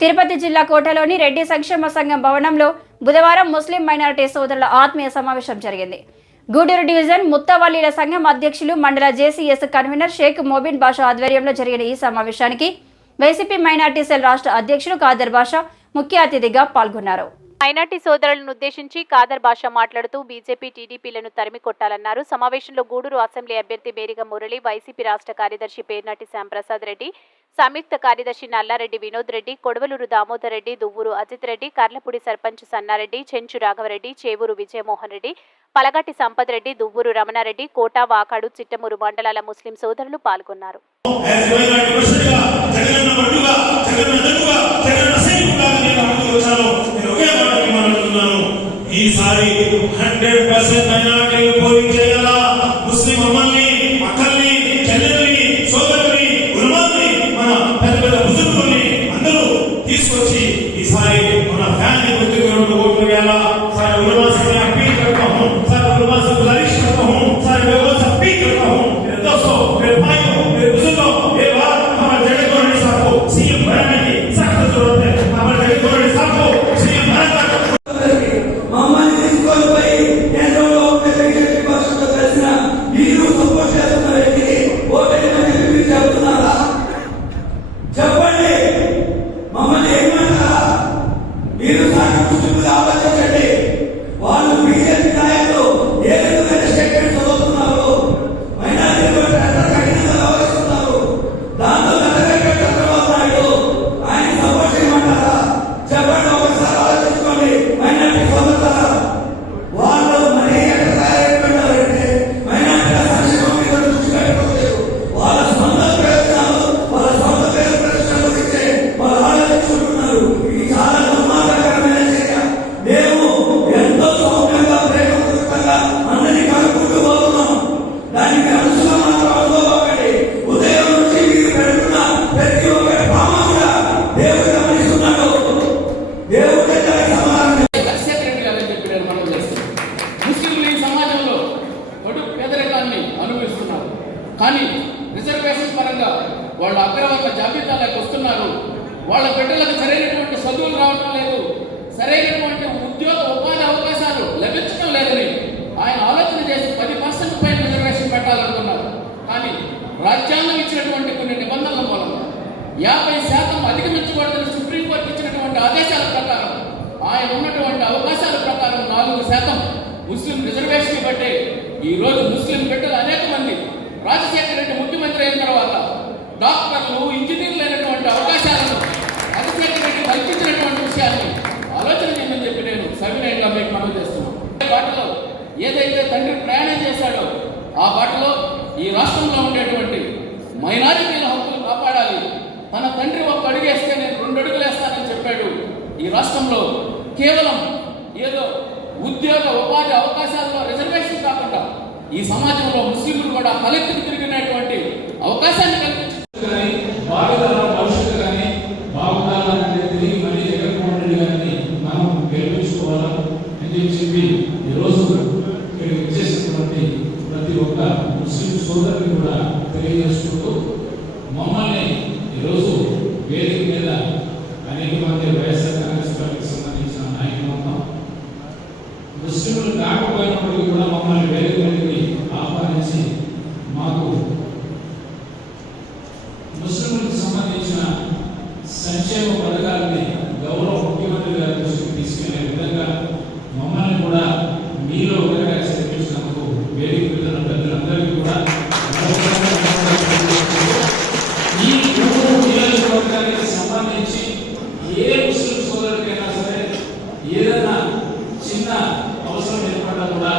తిరుపతి జిల్లా కోటలోని రెడ్డి సంక్షేమ సంఘం భవనంలో బుధవారం ముస్లిం మైనారిటీ సోదరుల ఆత్మీయ సమావేశం జరిగింది. గూడూరు డివిజన్ ముత్తవల్లీల సంఘం అధ్యక్షులు మండల జేసీఎస్ కన్వీనర్ షేక్ మొబిన్ బాషా ఆధ్వర్యంలో జరిగిన ఈ సమావేశానికి వైసీపీ మైనారిటీ సెల్ రాష్ట్ర అధ్యక్షుడు ఖాదర్ బాషా ముఖ్య అతిథిగా పాల్గొన్నారు. మైనార్టీ సోదరులను ఉద్దేశించి ఖాదర్ బాషా మాట్లాడుతూ బీజేపీ టీడీపీలను తరిమి కొట్టాలన్నారు. సమావేశంలో గూడూరు అసెంబ్లీ అభ్యర్థి మేరిగ మురళి, వైసీపీ రాష్ట్ర కార్యదర్శి పేర్నాటి శ్యాంప్రసాద్ రెడ్డి, సంయుక్త కార్యదర్శి నల్లారెడ్డి వినోద్ రెడ్డి, కొడవలూరు దామోదర్ రెడ్డి, దువ్వూరు అజిత్ రెడ్డి, కర్లపూడి సర్పంచ్ సన్నారెడ్డి, చెంచు రాఘవరెడ్డి, చేవూరు విజయమోహన్ రెడ్డి, పలగట్టి సంపత్ రెడ్డి, దువ్వూరు రమణారెడ్డి, కోట, వాకాడు, చిట్టమూరు మండలాల ముస్లిం సోదరులు పాల్గొన్నారు. ఈసారి 100% మైనారిటీలు పోలింగ్ చేయాలా. ముస్లిం అమ్మల్ని, అక్కల్ని, చెల్లెల్ని, సోదరుల్ని, ఉలమాల్ని, మన పెద్ద పెద్ద బుజుర్గుల్ని అందరూ తీసుకొచ్చి ఈసారి మన ఫ్యామిలీ గుర్తుకు 2 ఓట్లు వేయాలా. సార్ उलमा से मैं अपील करता हूँ, सर उलमा से गुजारिश करता हूँ, सर लोगों से अपील करता हूँ, मेरे दोस्तों, मेरे भाइयों, मेरे बुजुर्गों, ये बात हमारे जगह गवर्नर साहब को सीएम बनाने की सख्त जरूरत है. हमारे जगह गवर्नर साहब को सीएम बनाने కానీ రిజర్వేషన్ పరంగా వాళ్ళ అగ్రవర్ణ జాబితాలకు వస్తున్నారు. వాళ్ళ బిడ్డలకు సరైనటువంటి చదువులు రావడం లేదు, సరైనటువంటి ఉపాధి అవకాశాలు లభించడం లేదని ఆయన ఆలోచన చేసి 10% పైన రిజర్వేషన్ పెట్టాలనుకున్నారు. కానీ రాజ్యాంగం ఇచ్చినటువంటి కొన్ని నిబంధనల మూలంగా 50% అధిగమించకూడదని సుప్రీంకోర్టు ఇచ్చినటువంటి ఆదేశాల ప్రకారం ఆయన ఉన్నటువంటి అవకాశాల ప్రకారం 4% ముస్లిం రిజర్వేషన్ బట్టే ఈరోజు ముస్లిం బిడ్డలు అనేక మంది రాజశేఖర రెడ్డి ముఖ్యమంత్రి అయిన తర్వాత డాక్టర్లు, ఇంజనీర్లు అయినటువంటి అవకాశాలను రాజశేఖర రెడ్డి కల్పించినటువంటి విషయాన్ని ఆలోచన చేయమని చెప్పి నేను సవినయంగా మీకు మనవి చేస్తున్నాను. బాటలో ఏదైతే తండ్రి ప్రయాణం చేశాడో ఆ బాటలో ఈ రాష్ట్రంలో ఉండేటువంటి మైనారిటీల హక్కులు కాపాడాలి. తన తండ్రి 1 అడుగు వేస్తే నేను 2 అడుగులు వేస్తానని చెప్పాడు. ఈ రాష్ట్రంలో కేవలం ఏదో ఉద్యోగ ఉపాధి అవకాశాల్లో రిజర్వేషన్ కాకుండా ఈ సమాజంలో ముస్లింలు కూడా తలెత్తుకు తిరిగినటువంటి అవకాశాన్ని కల్పించాలని భవిష్యత్తు కానీ బాగుండాలంటే తిరిగి మళ్ళీ జగన్మోహన్ రెడ్డి గారిని మనం గెలిపించుకోవాలా అని చెప్పి ఈరోజు ఇక్కడికి వచ్చేసినటువంటి ప్రతి ఒక్క ముస్లిం సోదరుని కూడా తెలియజేసుకుంటూ మమ్మల్ని ఈరోజు వేదిక మీద అనేక మంది వైఎస్ఆర్ కాంగ్రెస్ పార్టీకి సంబంధించిన నాయకులు ఉన్నాం. ముస్లింలు కాకపోయినప్పటికీ కూడా మమ్మల్ని వేదిక మీదకి ఆహ్వానించి మాకు ముస్లింలకు సంబంధించిన సంక్షేమ పథకాలని గౌరవ ముఖ్యమంత్రి గారి దృష్టికి తీసుకెళ్లే విధంగా మమ్మల్ని కూడా మీలో ఒకరిగా చేర్పించినందుకు వేదిక మీద పెద్దలందరికీ కూడా ఈ నియోజకవర్గానికి సంబంధించి ఏ ముస్లిం సోదరుడికైనా సరే ఏదైనా చిన్న అవసరం ఏర్పడ్డా కూడా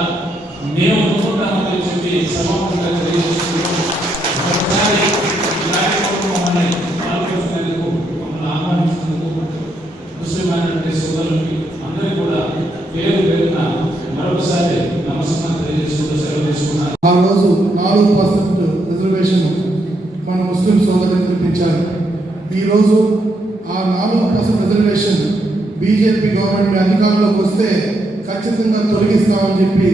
మేము ముందుంటామని చెప్పి సమాపంగా తెలియజేస్తున్నాం. ఒకసారి మమ్మల్ని పాల్గొనేందుకు, మమ్మల్ని ఆహ్వానించినందుకు ముస్లిం మైనారిటీ సోదరులకి అందరికీ కూడా పేరు పేరున మరొకసారి నమస్కారం తెలియజేసుకుంటూ సెలవు తీసుకున్నాను. ఆ రోజు 4% రిజర్వేషన్ మన ముస్లిం సోదరులకు కల్పించారు. ఈరోజు ఆ 4% రిజర్వేషన్ బీజేపీ గవర్నమెంట్ అధికారంలోకి వస్తే ఖచ్చితంగా తొలగిస్తామని చెప్పి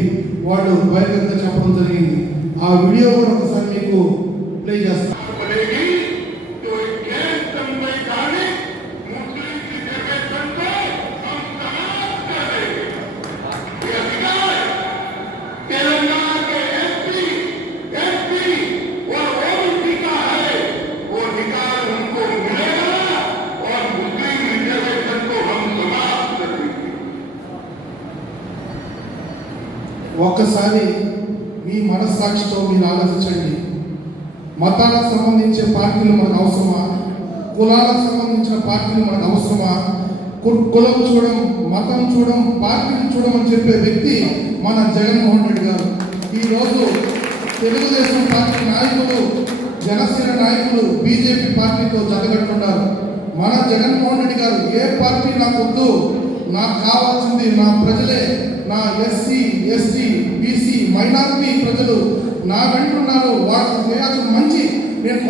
వాళ్ళు బహిరంగంగా చెప్పడం జరిగింది. ఆ వీడియో కూడా ఒకసారి మీకు ప్లే చేస్తాను. ఒక్కసారి మీ మనస్సాక్షితో మీరు ఆలోచించండి. మతాలకు సంబంధించిన పార్టీలు మనకు అవసరమా? కులాలకు సంబంధించిన పార్టీలు మనకు అవసరమా? కులం చూడడం, మతం చూడడం, పార్టీని చూడమని చెప్పే వ్యక్తి మన జగన్మోహన్ రెడ్డి గారు. ఈరోజు తెలుగుదేశం పార్టీ నాయకులు, జనసేన నాయకులు బీజేపీ పార్టీతో జతగట్టున్నారు. మన జగన్మోహన్ రెడ్డి గారు ఏ పార్టీ నాకు వద్దు, నాకు కావాల్సింది నా ప్రజలే, నా ఎస్సీ, ఎస్టీ, బీసీ, మైనారిటీ ప్రజలు నా వెంటున్నారు, వాళ్ళకి చేయాల్సిన మంచి నేను